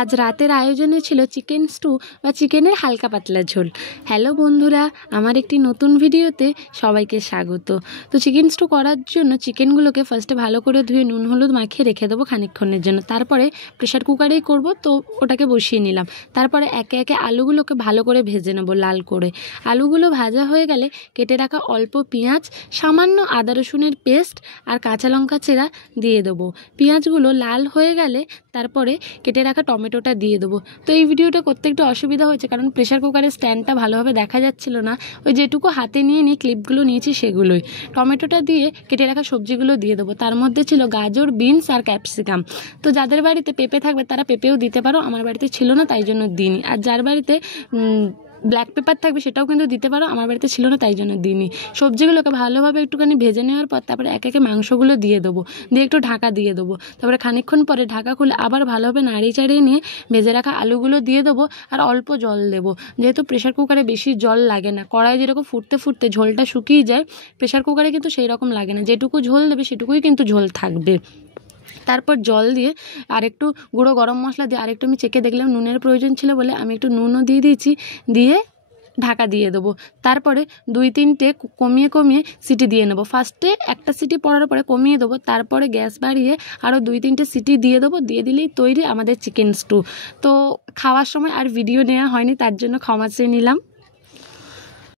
আজ রাতের আয়োজনে ছিল চিকেন স্টু বা চিকেনের হালকা পাতলা ঝোল। হ্যালো বন্ধুরা, আমার একটি নতুন ভিডিওতে সবাইকে স্বাগত। তো চিকেন স্টু করার জন্য চিকেনগুলোকে ফার্স্টে ভালো করে ধুয়ে নুন হলুদ মাখিয়ে রেখে দেবো খানিকক্ষণের জন্য। তারপরে প্রেশার কুকারেই করব, তো ওটাকে বসিয়ে নিলাম। তারপরে একে একে আলুগুলোকে ভালো করে ভেজে নেবো লাল করে। আলুগুলো ভাজা হয়ে গেলে কেটে রাখা অল্প পেঁয়াজ, সামান্য আদা রসুনের পেস্ট আর কাঁচা লঙ্কা চেরা দিয়ে দেবো। পেঁয়াজগুলো লাল হয়ে গেলে তারপরে কেটে রাখা টমেটোটা দিয়ে দেবো। তো এই ভিডিওটা করতে একটু অসুবিধা হয়েছে, কারণ প্রেশার কুকারের স্ট্যান্ডটা ভালোভাবে দেখা যাচ্ছিল না। ওই যেটুকু হাতে নিয়ে ক্লিপগুলো নিয়েছি সেগুলোই। টমেটোটা দিয়ে কেটে রাখা সবজিগুলো দিয়ে দেবো। তার মধ্যে ছিল গাজর, বিনস আর ক্যাপসিকাম। তো যাদের বাড়িতে পেঁপে থাকবে তারা পেঁপেও দিতে পারো, আমার বাড়িতে ছিল না তাই জন্য দিইনি। আর যার বাড়িতে ব্ল্যাক পেপার থাকবে সেটাও কিন্তু দিতে পারো, আমার বাড়িতে ছিল না তাই জন্য দিইনি। সবজিগুলোকে ভালোভাবে একটুখানি ভেজে নেওয়ার পর তারপরে একে একে মাংসগুলো দিয়ে দেবো, দিয়ে একটু ঢাকা দিয়ে দেবো। তারপরে খানিকক্ষণ পরে ঢাকা খুলে আবার ভালোভাবে নাড়িয়ে চাড়িয়ে নিয়ে ভেজে রাখা আলুগুলো দিয়ে দেবো আর অল্প জল দেবো। যেহেতু প্রেশার কুকারে বেশি জল লাগে না, কড়াই যেরকম ফুটতে ফুটতে ঝোলটা শুকিয়ে যায়, প্রেশার কুকারে কিন্তু সেই রকম লাগে না। যেটুকু ঝোল দেবে সেটুকুই কিন্তু ঝোল থাকবে। তারপর জল দিয়ে আরেকটু গুঁড়ো গরম মশলা দিয়ে আরেকটু আমি চেখে দেখলাম নুনের প্রয়োজন ছিল বলে আমি একটু নুনও দিয়ে দিয়েছি, দিয়ে ঢাকা দিয়ে দেবো। তারপরে 2-3টে কমিয়ে কমিয়ে সিটি দিয়ে নেবো। ফার্স্টে একটা সিটি পড়ার পরে কমিয়ে দেবো, তারপরে গ্যাস বাড়িয়ে আরও 2-3টে সিটি দিয়ে দেবো। দিয়ে দিলেই তৈরি আমাদের চিকেন স্টু। তো খাওয়ার সময় আর ভিডিও নেওয়া হয়নি, তার জন্য ক্ষমা চেয়ে নিলাম।